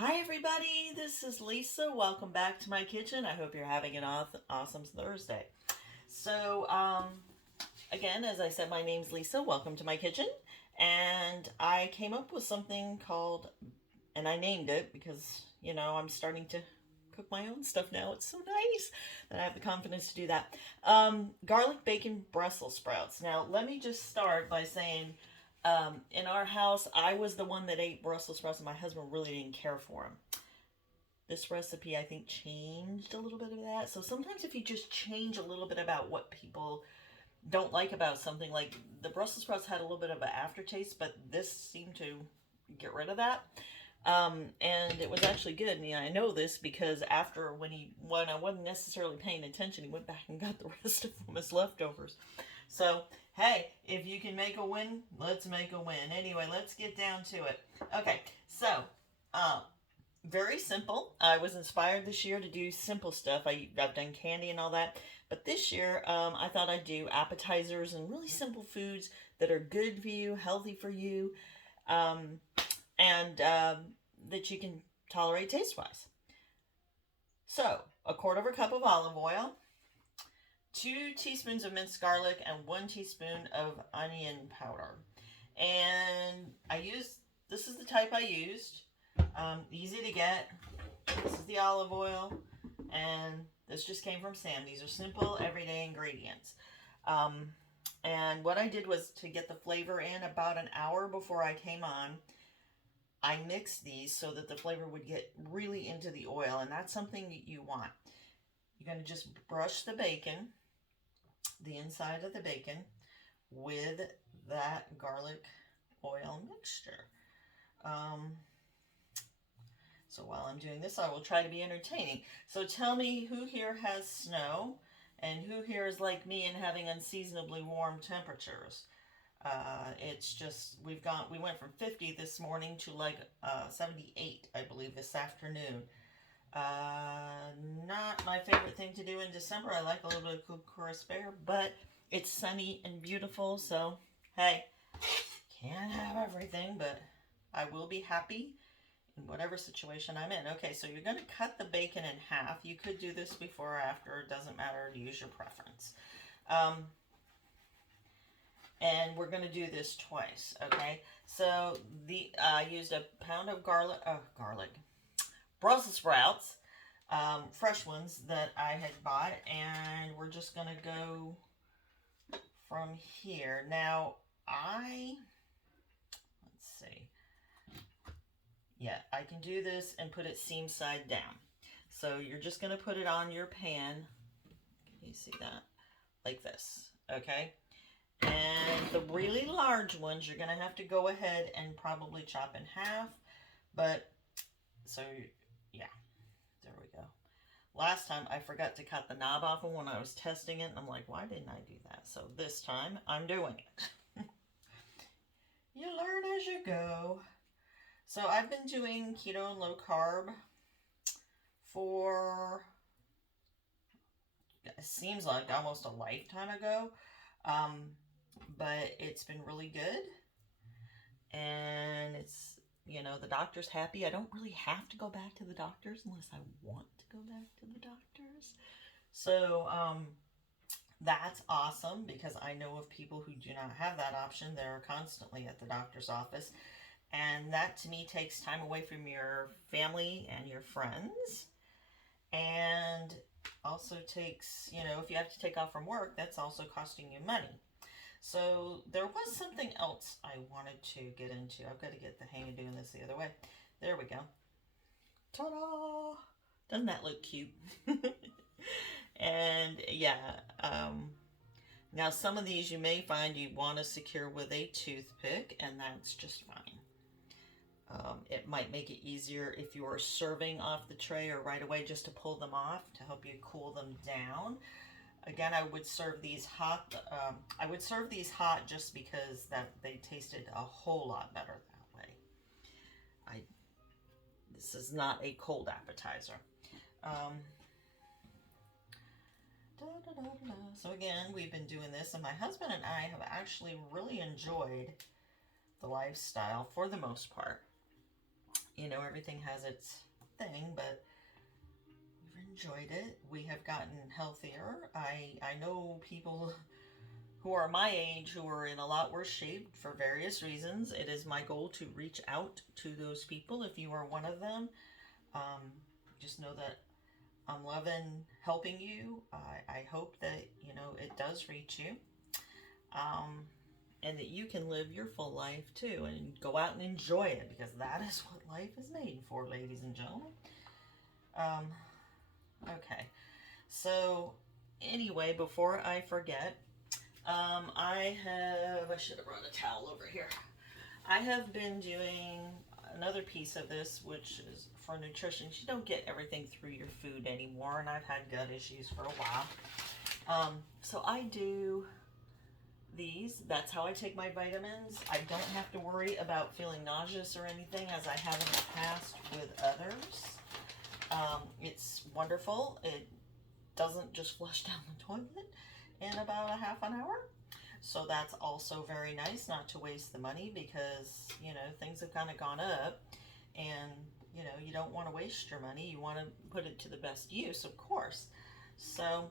Hi everybody, this is Lisa. Welcome back to my kitchen. I hope you're having an awesome Thursday. Again, as I said, my name's Lisa. Welcome to my kitchen. And I came up with something called, and I named it because, I'm starting to cook my own stuff now. It's so nice that I have the confidence to do that. Garlic bacon Brussels sprouts. Now, let me just start by saying, in our house, I was the one that ate Brussels sprouts, and my husband really didn't care for them. This recipe, I think, changed a little bit of that. So sometimes if you just change a little bit about what people don't like about something, like the Brussels sprouts had a little bit of an aftertaste, but this seemed to get rid of that. And it was actually good. And I know this because after when I wasn't necessarily paying attention, he went back and got the rest of them as leftovers. So hey, if you can make a win, let's make a win. Anyway, let's get down to it. Okay, so very simple. I was inspired this year to do simple stuff. I've done candy and all that, but this year I thought I'd do appetizers and really simple foods that are good for you, healthy for you, um, and that you can tolerate taste-wise. So, a quarter of a cup of olive oil, 2 teaspoons of minced garlic, and 1 teaspoon of onion powder. And this is the type I used. Easy to get. This is the olive oil, and this just came from Sam. These are simple, everyday ingredients. And what I did was to get the flavor in about an hour before I came on. I mixed these so that the flavor would get really into the oil, and that's something that you want. You're going to just brush the bacon, the inside of the bacon, with that garlic oil mixture. So while I'm doing this, I will try to be entertaining. So tell me who here has snow and who here is like me and having unseasonably warm temperatures. It's just, we went from 50 this morning to like 78, I believe, this afternoon. Not my favorite thing to do in December. I like a little bit of cool crisp air, but it's sunny and beautiful, so hey, can't have everything, but I will be happy in whatever situation I'm in. Okay, so you're going to cut the bacon in half. You could do this before or after. It doesn't matter. Use your preference. And we're going to do this twice, okay? So I used a pound of garlic, Brussels sprouts, fresh ones that I had bought, and we're just going to go from here. Now, let's see. Yeah, I can do this and put it seam side down. So you're just going to put it on your pan. Can you see that? Like this, okay? And the really large ones, you're going to have to go ahead and probably chop in half. But, so, yeah, there we go. Last time, I forgot to cut the knob off when I was testing it. And I'm like, why didn't I do that? So this time, I'm doing it. You learn as you go. So I've been doing keto and low carb for, it seems like almost a lifetime ago. But it's been really good, and it's, the doctor's happy. I don't really have to go back to the doctors unless I want to go back to the doctors. So that's awesome because I know of people who do not have that option. They're constantly at the doctor's office, and that to me takes time away from your family and your friends, and also takes, if you have to take off from work, that's also costing you money. So there was something else I wanted to get into. I've got to get the hang of doing this the other way. There we go. Ta-da! Doesn't that look cute? And yeah, now some of these you may find you want to secure with a toothpick, and that's just fine. It might make it easier if you are serving off the tray or right away just to pull them off to help you cool them down. Again, I would serve these hot. Just because they tasted a whole lot better that way. This is not a cold appetizer. So again, we've been doing this, and my husband and I have actually really enjoyed the lifestyle for the most part. you know, everything has its thing, but we've enjoyed it. We have gotten healthier. I know people who are my age who are in a lot worse shape for various reasons. It is my goal to reach out to those people. If you are one of them, just know that I'm loving helping you. I hope that, you know, it does reach you. And that you can live your full life too and go out and enjoy it, because that is what life is made for, ladies and gentlemen. Okay, so anyway, before I forget, I should have brought a towel over here. I have been doing another piece of this, which is for nutrition. You don't get everything through your food anymore, and I've had gut issues for a while. So I do these. That's how I take my vitamins. I don't have to worry about feeling nauseous or anything, as I have in the past with others. It's wonderful. It doesn't just flush down the toilet in about a half an hour. So that's also very nice, not to waste the money, because, you know, things have kind of gone up, and, you know, you don't want to waste your money. You want to put it to the best use, of course. So,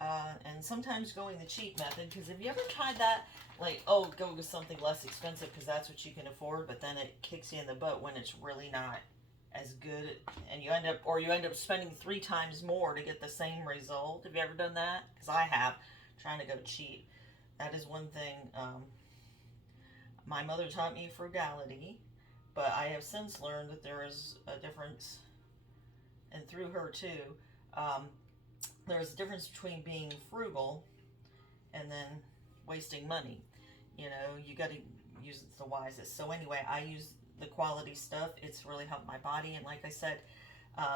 and sometimes going the cheap method, because have you ever tried that? Like, oh, go with something less expensive because that's what you can afford, but then it kicks you in the butt when it's really not as good, and you end up spending 3 times more to get the same result. Have you ever done that? Because I have, trying to go cheap. That is one thing. My mother taught me frugality, but I have since learned that there is a difference, and through her too, there's a difference between being frugal and then wasting money. You know, you got to use it the wisest. So anyway, I use the quality stuff. It's really helped my body, and like I said,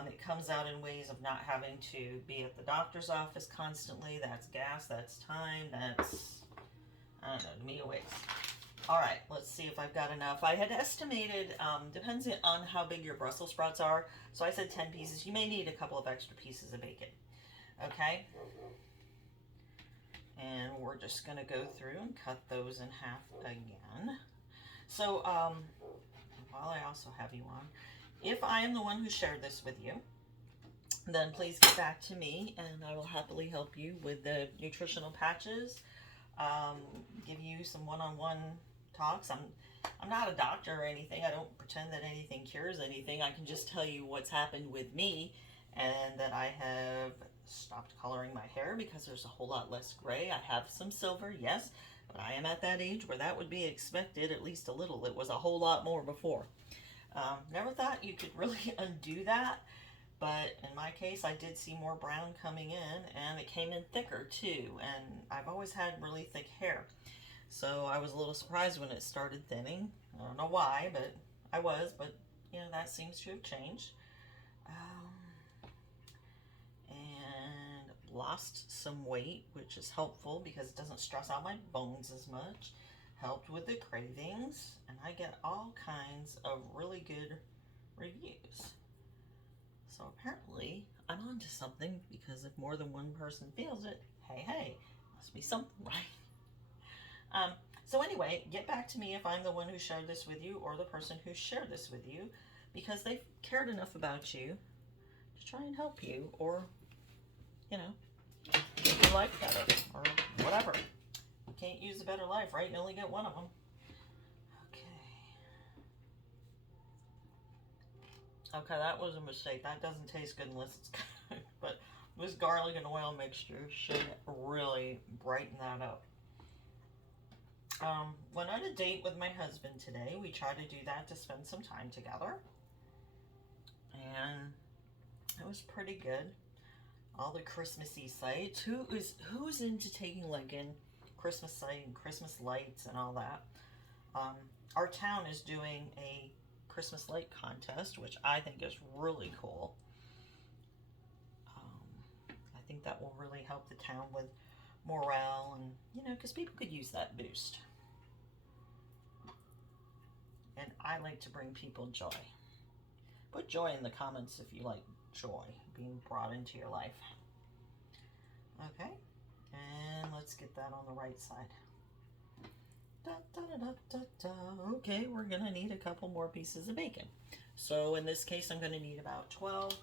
it comes out in ways of not having to be at the doctor's office constantly. That's gas, that's time, that's, I don't know, to me a waste. All right, let's see if I've got enough. I had estimated, depends on how big your Brussels sprouts are, so I said 10 pieces. You may need a couple of extra pieces of bacon. Okay? And we're just going to go through and cut those in half again. So, while I also have you on, if I am the one who shared this with you, then please get back to me, and I will happily help you with the nutritional patches, give you some one-on-one talks. I'm not a doctor or anything. I don't pretend that anything cures anything. I can just tell you what's happened with me, and that I have stopped coloring my hair because there's a whole lot less gray. I have some silver, yes, but I am at that age where that would be expected, at least a little. It was a whole lot more before. Never thought you could really undo that, but in my case, I did see more brown coming in, and it came in thicker too, and I've always had really thick hair. So I was a little surprised when it started thinning. I don't know why, but I was, but you know, that seems to have changed. And lost some weight, which is helpful because it doesn't stress out my bones as much. Helped with the cravings, and I get all kinds of really good reviews. So apparently I'm onto something, because if more than one person feels it, hey, must be something right. So anyway, get back to me if I'm the one who shared this with you, or the person who shared this with you, because they've cared enough about you to try and help you, or, you know, make your life better, or whatever. You can't use a better life, right? You only get one of them. Okay, that was a mistake. That doesn't taste good unless it's good. But this garlic and oil mixture should really brighten that up. Went on a date with my husband today. We tried to do that to spend some time together, and it was pretty good. All the Christmassy sights. Who's into taking like in Christmas sight and Christmas lights and all that? Our town is doing a Christmas light contest, which I think is really cool. I think that will really help the town with morale, and, you know, because people could use that boost. And I like to bring people joy. Put joy in the comments if you like joy being brought into your life. Okay, and let's get that on the right side. Da, da, da, da, da, da. Okay, we're gonna need a couple more pieces of bacon. So in this case, I'm gonna need about 12. Da,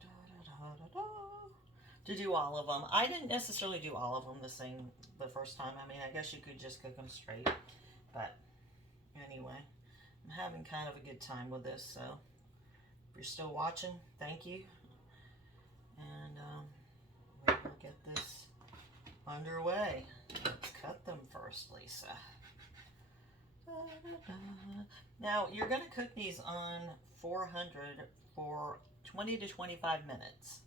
da, da, da, da. To do all of them. I didn't necessarily do all of them the first time. I mean, I guess you could just cook them straight. But anyway, I'm having kind of a good time with this. So if you're still watching, thank you. And we will get this underway. Let's cut them first, Lisa. Da, da, da. Now, you're going to cook these on 400 for 20 to 25 minutes.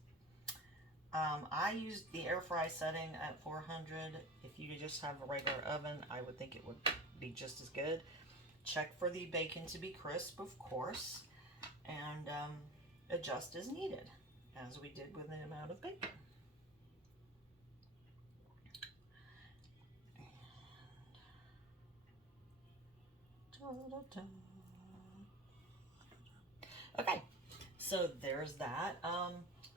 I used the air fry setting at 400. If you just have a regular oven, I would think it would be just as good. Check for the bacon to be crisp, of course, and adjust as needed, as we did with the amount of bacon. Okay, so there's that.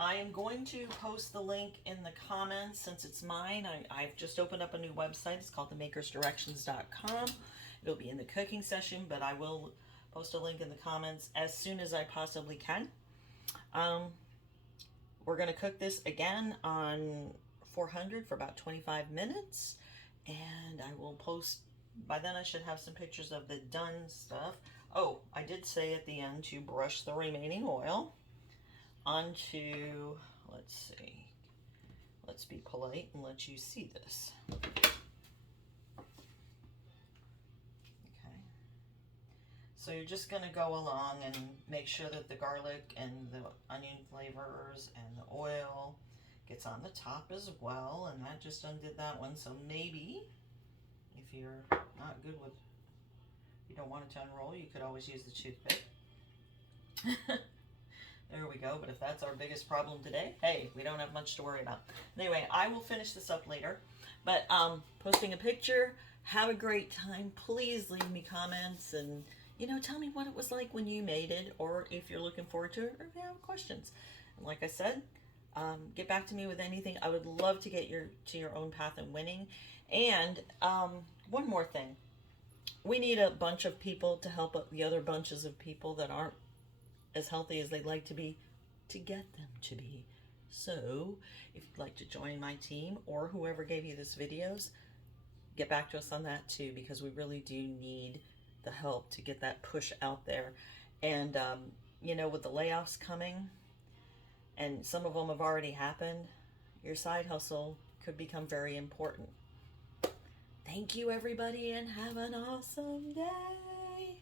I am going to post the link in the comments since it's mine. I've just opened up a new website. It's called themakersdirections.com. It'll be in the cooking session, but I will post a link in the comments as soon as I possibly can. We're going to cook this again on 400 for about 25 minutes, and I will post, by then I should have some pictures of the done stuff. Oh, I did say at the end to brush the remaining oil onto, let's see, let's be polite and let you see this. Okay. So you're just going to go along and make sure that the garlic and the onion flavors and the oil gets on the top as well. And that just undid that one. So maybe if you're not good with, you don't want it to unroll, you could always use the toothpick. There we go. But if that's our biggest problem today, hey, we don't have much to worry about. Anyway, I will finish this up later. But posting a picture, have a great time. Please leave me comments and, you know, tell me what it was like when you made it, or if you're looking forward to it, or if you have questions. And like I said, get back to me with anything. I would love to get to your own path in winning. And one more thing. We need a bunch of people to help the other bunches of people that aren't as healthy as they'd like to be, to get them to be. So if you'd like to join my team, or whoever gave you this videos, get back to us on that too, because we really do need the help to get that push out there. And you know, with the layoffs coming, and some of them have already happened, your side hustle could become very important. Thank you, everybody, and have an awesome day.